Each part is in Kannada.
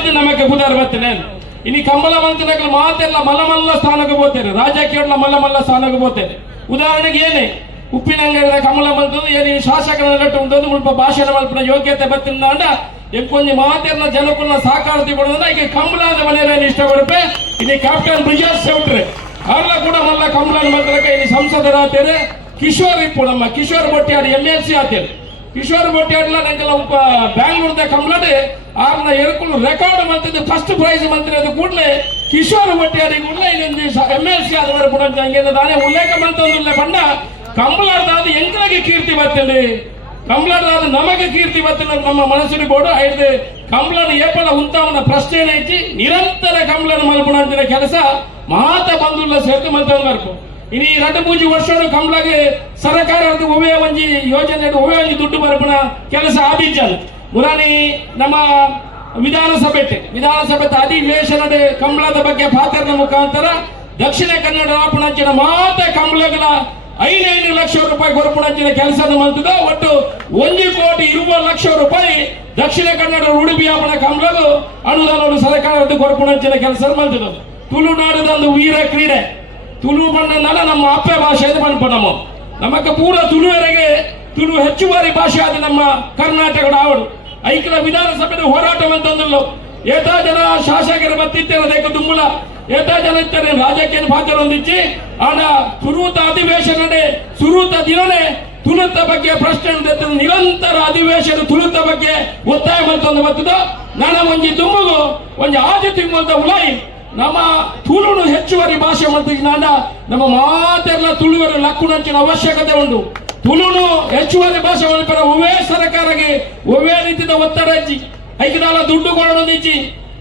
ಮಲ್ದು ನಮಗೆ ಕುದಾರ ಬರ್ತೇನೆ ಇಲ್ಲಿ ಕಮಲ ಮಂತ್ರಗಳ ಮಾತೆಲ್ಲ ಮಲಮಲ್ಲ ಮಲ್ಲ ಸ್ಥಾನಕ್ಕೆ ಹೋಗ್ತೇನೆ. ರಾಜಕೀಯ ಮಲಮಲ್ಲ ಮಲ್ಲ ಸ್ಥಾನಕ್ಕೆ ಹೋಗ್ತೇನೆ. ಉದಾಹರಣೆಗೆ ಏನೇ? ಉಪ್ಪಿನಂಗಡಿದ ಕಮಲ ಮಂತ್ರದ ಏನು ಶಾಸಕರ ಉಂಟು ಮುಲ್ಪ ಭಾಷಣ ಮಲ್ಪಿನ ಯೋಗ್ಯತೆ ಬತ್ತಿಂದ ಎಂಕೊಂಜಿ ಮಾತೆಲ್ಲ ಜನಕುಲ್ನ ಸಾಕಾರತಿ ಕೊಡೋದ್ರ ಈಗ ಕಮಲಾದ ಮನೆಯನ್ನು ಇಷ್ಟಪಡ್ಪೆ ಇಲ್ಲಿ ಕ್ಯಾಪ್ಟನ್ ಬ್ರಿಜಾಸ್ ಸೆಂಟ್ರೆ ಅಲ್ಲ ಕೂಡ ಮಲ್ಲ ಕಮಲನ ಮಂತ್ರಕ್ಕೆ ಇಲ್ಲಿ ಸಂಸದರಾತೇನೆ ಕಿಶೋರ್ ಇಪ್ಪು ನಮ್ಮ Kishore Bottiyadi M L C ಆತೇನೆ. Kishore ಬೊಟ್ಟಿಯಾಡ್ಲ ನಂಗೆಲ್ಲ ಉಪ ಬ್ಯಾಂಗ್ಳೂರ್ದ ಕಮಲಡೆ ಆರ್ನ ಎರ್ಕೊಂಡು ರೆಕಾರ್ಡ್ ಮಂತ್ರಿದ್ದು ಫಸ್ಟ್ ಪ್ರೈಸ್ ಮಂತ್ರಿ ಅದು ಕೂಡಲೇ ಕಿಶೋರ್ ಬೊಟ್ಟಿಯಾಡಿ ಕೂಡಲೇ ಇಲ್ಲಿ ಎಂ ಎಲ್ ಸಿ ಆದವರು ಕೂಡ ಹಂಗೆ ನಾನೇ ಉಲ್ಲೇಖ ಮಂತ್ರಿ ಬಂಡ ಕಂಬಳಾರ್ದಾದ ಎಂಕಲಾಗಿ ಕೀರ್ತಿ ಬರ್ತೇನೆ ಕಂಬಳಾರ್ದಾದ ನಮಗೆ ಕೀರ್ತಿ ಬರ್ತೇನೆ ನಮ್ಮ ಮನಸ್ಸಿನ ಬೋಡು ಐದು ಕಂಬಳನ ಏಪಲ ಉಂತಾವನ ಪ್ರಶ್ನೆ ಐತಿ ನಿರಂತರ ಕಂಬಳನ ಮಲ್ಪುಣಂತಿನ ಕೆಲಸ ಮಾತ ಬಂಧುಲ್ಲ ಸೇರ್ತು ಮಂತ್ರ ಇನಿ ಎರಡು ಮೂಜಿ ವರ್ಷ ಕಂಬಳಗೆ ಸರ್ಕಾರ ಒವೆ ಒಂಜಿ ಯೋಜನೆ ಒವೆ ಒಂಜಿ ದುಡ್ಡು ಬರಪುನ ಕೆಲಸ ಆದಿಜ್ಜಲ್ ಮುರಾನಿ ನಮ್ಮ ವಿಧಾನಸಭೆ ವಿಧಾನಸಭೆ ಅಧಿವೇಶನದ ಕಂಬಳದ ಬಗ್ಗೆ ಪಾತ್ರದ ಮುಖಾಂತರ ದಕ್ಷಿಣ ಕನ್ನಡ ಪುಣಂಚಿನ ಮಾತೆ ಕಂಬಳಗಳ ಐದೈದು ಲಕ್ಷ ರೂಪಾಯಿ ಗೊರಪುಣಂಚಿನ ಕೆಲಸ ಮಂತದ ಒಟ್ಟು ಒಂದು ಕೋಟಿ ಇರುವ ಲಕ್ಷ ರೂಪಾಯಿ ದಕ್ಷಿಣ ಕನ್ನಡ ಉಡುಪಿ ಆಪಣ ಕಂಬಳಲು ಅನುದಾನ ಸರ್ಕಾರದ ಗೊರಪುಣಂಚಿನ ಕೆಲಸ ಮಂತದ ತುಳುನಾಡದೊಂದು ವೀರ ಕ್ರೀಡೆ. ತುಳು ಬಣ್ಣನಲ್ಲ ನಮ್ಮ ಅಪ್ಪೆ ಭಾಷೆ ಬಂದ್ಪ ನಮ್ಮ. ನಮಕ್ಕೆ ಪೂರ ತುಳುವರೆಗೆ ತುಳು ಹೆಚ್ಚುವರಿ ಭಾಷೆ ಆದ ನಮ್ಮ ಕರ್ನಾಟಕದ ಆವಡು ಐಕ್ಯ ವಿಧಾನಸಭೆಯ ಹೋರಾಟ ಅಂತಂದಲ್ಲ ಏತಾ ಜನ ಶಾಸಕರ ಬತ್ತಿತ್ತೇನೆ ಅದಕ್ಕೆ ದುಮ್ಮುಲ ಏತಾ ಜನ ಇರ್ತಾರೆ ರಾಜಕೀಯ ಪಾತ್ರ ಆನ ಸುರೂತ ಅಧಿವೇಶನಡೆ ಸುರೂತ ದಿನನೇ ತುಳುತ ಬಗ್ಗೆ ಪ್ರಶ್ನೆ ನಿರಂತರ ಅಧಿವೇಶನ ತುಳುತ ಬಗ್ಗೆ ಒತ್ತಾಯ ಮಾಡ್ತಂದು ಬರ್ತದ. ನನ್ನ ಒಂಜಿ ದುಮ್ಮಗು ಒಂಜಿ ಆದಿ ತಿಮ್ಮಂತ ಉಲೈ ನಮ್ಮ ತುಳುನು ಹೆಚ್ಚುವರಿ ಭಾಷೆ ಮಾಡ್ತೀವಿ ನಾನ, ನಮ್ಮ ಮಾತೆಲ್ಲ ತುಳುವರು ಲಕ್ಕುಣಂಚಿನ ಅವಶ್ಯಕತೆ ಉಂಟು. ತುಳುನು ಹೆಚ್ಚುವರಿ ಭಾಷೆ ಮಲ್ಪರ ಒವೇ ಒತ್ತಡ ಇಚ್ಚಿ ನಾಲ್ ದುಡ್ಡು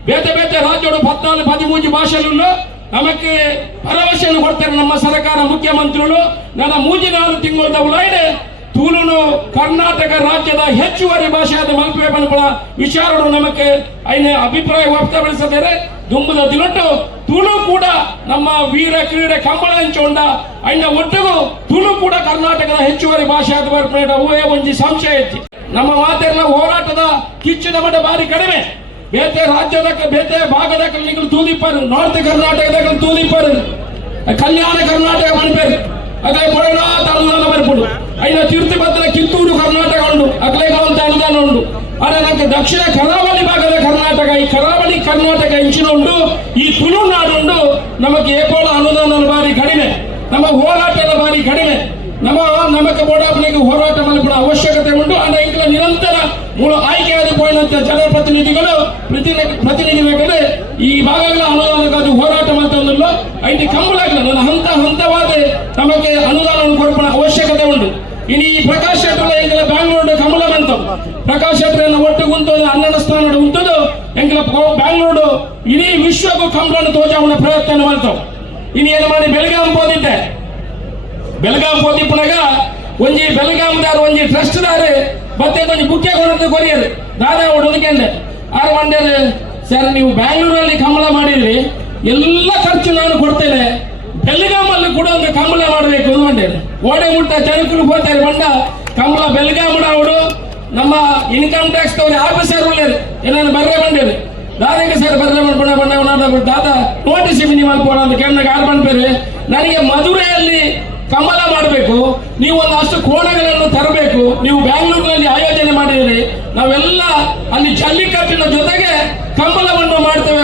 బేత ಬೇತೆ ಬೇತೆ ರಾಜ್ಯಗಳು ಪತ್ನಾಲ್ ಪದಿಮೂಜು ಭಾಷೆಗಳು ನಮಗೆ ಭರವಸೆಯನ್ನು ಕೊಡ್ತಾರೆ ನಮ್ಮ ಸರ್ಕಾರ ಮುಖ್ಯಮಂತ್ರಿಗಳು. ನನ್ನ ಮೂಜಿ ನಾಲ್ಕು ತಿಂಗಳ ಉಳಾಯ್ಡೆ ತುಳುನು ಕರ್ನಾಟಕ ರಾಜ್ಯದ ಹೆಚ್ಚುವರಿ ಭಾಷೆಯಾದ ಮಲ್ಪೆ ಬನ್ಪಳ ವಿಚಾರಗಳು ನಮಗೆ ಐನ ಅಭಿಪ್ರಾಯ ವ್ಯಕ್ತಪಡಿಸಿದ್ದಾರೆ. ದುಂಬದ ದಿನಟ್ಟು ತುಳು ಕೂಡ ನಮ್ಮ ವೀರ ಕ್ರೀಡೆ ಕಂಬಳ ಹಂಚೊಂಡ ಐನ ಒಟ್ಟಿಗೂ ತುಳು ಕೂಡ ಕರ್ನಾಟಕದ ಹೆಚ್ಚುವರಿ ಭಾಷೆ ಆದ ಬರ್ಪೇಟ ಊಹೆ ಒಂಜಿ ಸಂಶಯ ಐತಿ. ನಮ್ಮ ಮಾತೆಲ್ಲ ಹೋರಾಟದ ಕಿಚ್ಚಿನ ಮಟ್ಟ ಬಾರಿ ಕಡಿಮೆ. ಬೇತೆ ರಾಜ್ಯದ ಬೇತೆ ಭಾಗದ ಕಲ್ಲಿಗಳು ತೂಲಿಪ್ಪರು ನಾರ್ತ್ ಕರ್ನಾಟಕದ ತೂಲಿಪ್ಪರು ಕಲ್ಯಾಣ ಕರ್ನಾಟಕ ಮನ್ಪೇರು ಅದೇ ಕೊಡನಾಥ ಅನುದಾನ ಬರ್ಪುಡು ಐನ ತಿರುತಿ ಕಿತ್ತೂರು ಕರ್ನಾಟಕ ಉಂಡು ಅಕ್ಲೇಗಾವಂತ ಅನುದಾನ ಉಂಡು. ಆದರೆ ನಮಗೆ ದಕ್ಷಿಣ ಕರಾವಳಿ ಭಾಗದ ಕರ್ನಾಟಕ, ಈ ಕರಾವಳಿ ಕರ್ನಾಟಕ ಇಂಚಿನ ಉಂಡು, ಈ ತುಳುನಾಡು ಉಂಡು, ನಮಗೆ ಏಕೋಳ ಅನುದಾನ ಬಾರಿ ಕಡಿಮೆ. ನಮ್ಮ ಹೋರಾಟದ ಬಾರಿ ಕಡಿಮೆ. ನಮ್ಮ ನಮಕ ಬೋಡಾಪನೆಗೆ ಹೋರಾಟ ಮಲ್ಪಡ ಅವಶ್ಯಕತೆ ಉಂಟು. ಆ ಇಂಕಲ ನಿರಂತರ ಮೂಲ ಆಯ್ಕೆಯಾದ ಪೋಯಿನಂತ ಜನಪ್ರತಿನಿಧಿಗಳು ಪ್ರತಿನಿಧಿ, ಪ್ರತಿನಿಧಿಗಳು ಈ ಭಾಗಗಳ ಅನುದಾನಕ್ಕಾಗಿ ಹೋರಾಟ ಮಾಡ್ತಂದಿಲ್ಲ ಐಟಿ ಕಂಬಳಾಗಲ್ಲ ನನ್ನ ಹಂತ ಹಂತವಾದ ನಮಗೆ ಅನುದಾನವನ್ನು ಕೊಡಪಣ ಅವಶ್ಯಕತೆ ಉಂಟು. ಇನ್ನು ಈ ಪ್ರಕಾಶ್ ಶೆಟ್ಟರ್ ಎಂಕಲ ಬ್ಯಾಂಗ್ಳೂರು ಕಮಲ ಬಂತು. ಪ್ರಕಾಶ್ ಶೆಟ್ಟರನ್ನು ಒಟ್ಟು ಗುಂತೋದು ಅನ್ನನ ಸ್ಥಾನ ಉಂಟದು ಎಂಕಲ ಕೋ- ಬ್ಯಾಂಗ್ಳೂರು, ಇಡೀ ವಿಶ್ವಕ್ಕೂ ಕಂಬಳನ್ನು ತೋಜಾವಣ ಪ್ರಯತ್ನ ಮಾಡ್ತಾವ ಇನ್ನು ಏನು ಮಾಡಿ, ಬೆಳಗಾಂ ಹೋದಿದ್ದೆ. ಬೆಳಗಾಂ ಪೋದಿಪ್ಪನಾಗ ಒಂಜಿ ಬೆಳಗಾಂದಾರ ಒಂಜಿ ಟ್ರಸ್ಟ್ ದಾರೆ ಮತ್ತೆ ಒಂಜಿ ಬುಕ್ಕೆ ಕೊಡೋದು ಕೊರಿಯರು, ದಾದ ಹುಡುಗಂಡೆ ಆರು ಮಂಡ್ಯ ಸರ್, ನೀವು ಬ್ಯಾಂಗ್ಳೂರಲ್ಲಿ ಕಂಬಳ ಮಾಡಿದ್ರಿ ಎಲ್ಲ ಖರ್ಚು ನಾನು ಕೊಡ್ತೇನೆ. ಬೆಳಗಾಮಲ್ಲಿ ಕೂಡ ಒಂದು ಕಂಬಳ ಮಾಡಬೇಕು ಅಂದೆ. ಓಡೆ ಮುಟ್ಟ ಜನಕರು ಹೋಗ್ತಾರೆ ಬಂಡ ಕಂಬಳ ಬೆಳಗಾಂ ಅವಡು ನಮ್ಮ ಇನ್ಕಮ್ ಟ್ಯಾಕ್ಸ್ ಅವ್ರ ಆಫೀಸರ್ ಉಳ್ಳೇರು, ಏನಾದ್ರು ಬರ್ರೆ ಬಂಡೇರಿ ದಾರಿಗೆ ಸರ್ ಬರ್ರೆ ಮಾಡ್ಕೊಂಡ ಬಂಡ. ದಾದ ನೋಟಿಸ್ ನಿಮ್ಮ ಅಂತ ಕೇಳಿದಾಗ ಆರು ಬಂದ್ಬೇರೆ ನನಗೆ ಮಧುರೆಯಲ್ಲಿ ಕಮಲ ಮಾಡಬೇಕು. ನೀವು ಅಷ್ಟು ಕೋಣಗಳನ್ನು ತರಬೇಕು. ನೀವು ಬ್ಯಾಂಗ್ಳೂರಿನಲ್ಲಿ ಆಯೋಜನೆ ಮಾಡಿದರೆ ನಾವೆಲ್ಲ ಅಲ್ಲಿ ಜಲ್ಲಿಕಟ್ಟಿನ ಜೊತೆಗೆ ಕಂಬಳವನ್ನು ಮಾಡ್ತೇವೆ.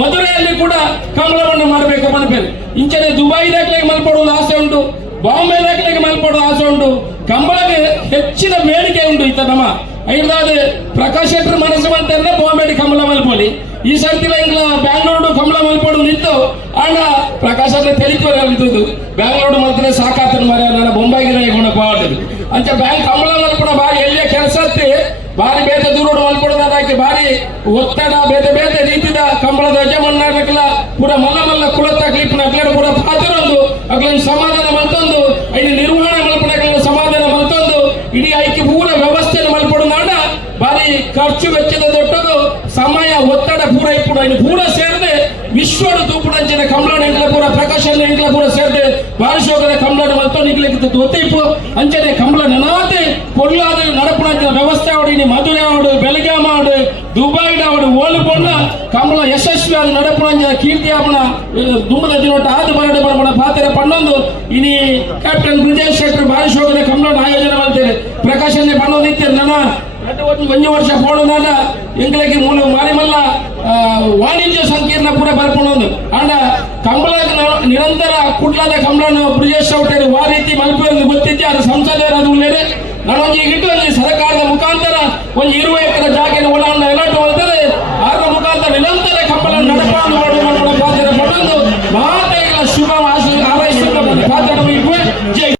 ಮಧುರೆಯಲ್ಲಿ ಕೂಡ ಕಂಬಳವನ್ನು ಮಾಡಬೇಕು ಮನಪೇರು ಇಂಚನೆ ದುಬೈ ದಾಖಲೆಗೆ ಮಲ್ಪಡುವುದು ಆಸೆ ಉಂಟು. ಬಾಂಬೆ ದಾಖಲೆಗೆ ಮಲ್ಪಡುವ ಆಸೆ ಉಂಟು. ಕಂಬಳಕ್ಕೆ ಹೆಚ್ಚಿನ ಬೇಡಿಕೆ ಉಂಟು ಇತ್ತ ನಮ್ಮ ಐದಾದ ಪ್ರಕಾಶ್ ಶೆಟ್ಟರ್ ಮನಸ್ಸು ಮಾಡ್ತಾರೆ ಬಾಂಬೆ ಕಂಬಳ ಮಲ್ಪೋಲಿ ಈ ಸರ್ತಿ ಬ್ಯಾಂಗ್ಳೂರು ಕಮಲ ಮಲ್ಪಡು ನಿಂತು ಆಂಡ ಪ್ರಕಾಶ್ ಅಂದ್ರೆ ಬೆಂಗಳೂರು ಮಂತ್ರಿ ಸಾಕಾತನ ಮರ ನನ್ನ ಬೊಂಬಾಯಿಗೆ ಗುಣ ಪಾವತಿದು ಅಂತ ಬ್ಯಾಂಕ್ ಕಮಲ ಮಲ್ಪಡ ಬಾರಿ ಎಲ್ಲಿಯ ಕೆಲಸ ಬಾರಿ ಬೇತ ದೂರೋಡು ಮಲ್ಪಡದಾಕಿ ಬಾರಿ ಒತ್ತಡ, ಬೇತ ಬೇತ ರೀತಿದ ಕಂಬಳದ ಯಜಮಾನ ಪೂರ ಮಲ್ಲ ಮಲ್ಲ ಕುಳತ್ತ ಕನ್ನಡ ಪೂರ ಇಪ್ಪುಡ ಇನ್ನು ಪೂರ ಸೇರ್ದೆ ವಿಶ್ವದ ತೂಪುಡಂಚಿನ ಕಮಲ ಇಂಗ್ಲ ಪೂರ ಪ್ರಕಾಶನ ಇಂಗ್ಲ ಪೂರ ಸೇರ್ದೆ ಬಾರಿಶೋಗದ ಕಮಲಾಣ ಮತ್ತೊಂದು ಇಂಗ್ಲಕ್ಕಿಂತ ತೊತ್ತಿಪ್ಪು ಅಂಚನೆ ಕಮಲ ನೆನಾದೆ ಪೊಳ್ಳಾದ ನಡಪುಡಂಚಿನ ವ್ಯವಸ್ಥೆ ಅವಡು ಇನ್ನು ಮಧುರೆ ಅವಡು ಬೆಳಗಾಮ ಅವಡು ದುಬೈ ಅವಡು ಓಲು ಪೊಣ್ಣ ಕಮಲ ಯಶಸ್ವಿ ಅದು ನಡಪುಡಂಚಿನ ಕೀರ್ತಿ ಆಪಣ ದುಮ್ಮದ ದಿನೊಟ್ಟ ಆದ ಬರಡೆ ಬರಬಣ ಪಾತ್ರೆ ಪಣ್ಣೊಂದು. ಇನಿ ಕ್ಯಾಪ್ಟನ್ ಬ್ರಿಜೇಶ್ ಶೆಟ್ಟರ್ ಬಾರಿಶೋಗದ ಕಮಲ ಆಯೋಜನೆ ಮಾಡ್ತೇನೆ ಪ್ರಕಾಶನೆ ಪಣ್ಣೊಂದಿತ್ತೇನೆ ನನ್ನ ಅದು ಒಂದು ವರ್ಷ ಪೋಣು ನಾನ. ಎಂಗ್ಲಕ್ಕೆ ಮೂಲ ಮಾರಿಮಲ್ಲ ಆ, ವಾಣಿಜ್ಯ ಸಂಕೀರ್ಣ ಕೂಡ ಬರ್ಕೊಂಡು ಆಂಡ ಕಂಬಳ ನಿರಂತರ ಕುಡ್ಲಾದ ಕಂಬಳನ ಬ್ರಿಜೇಶ್ ಚೌಟರಿ ವಾ ರೀತಿ ಮಲ್ಪೆಂದು ಗೊತ್ತಿದ್ದೆ. ಅದು ಸಂಸದರ ಅದು ಉಳ್ಳೇರೆ ನಾನೊಂದು ಇಟ್ಟು ಸರ್ಕಾರದ ಮುಖಾಂತರ ಒಂದು ಇರುವ ಎಕರೆ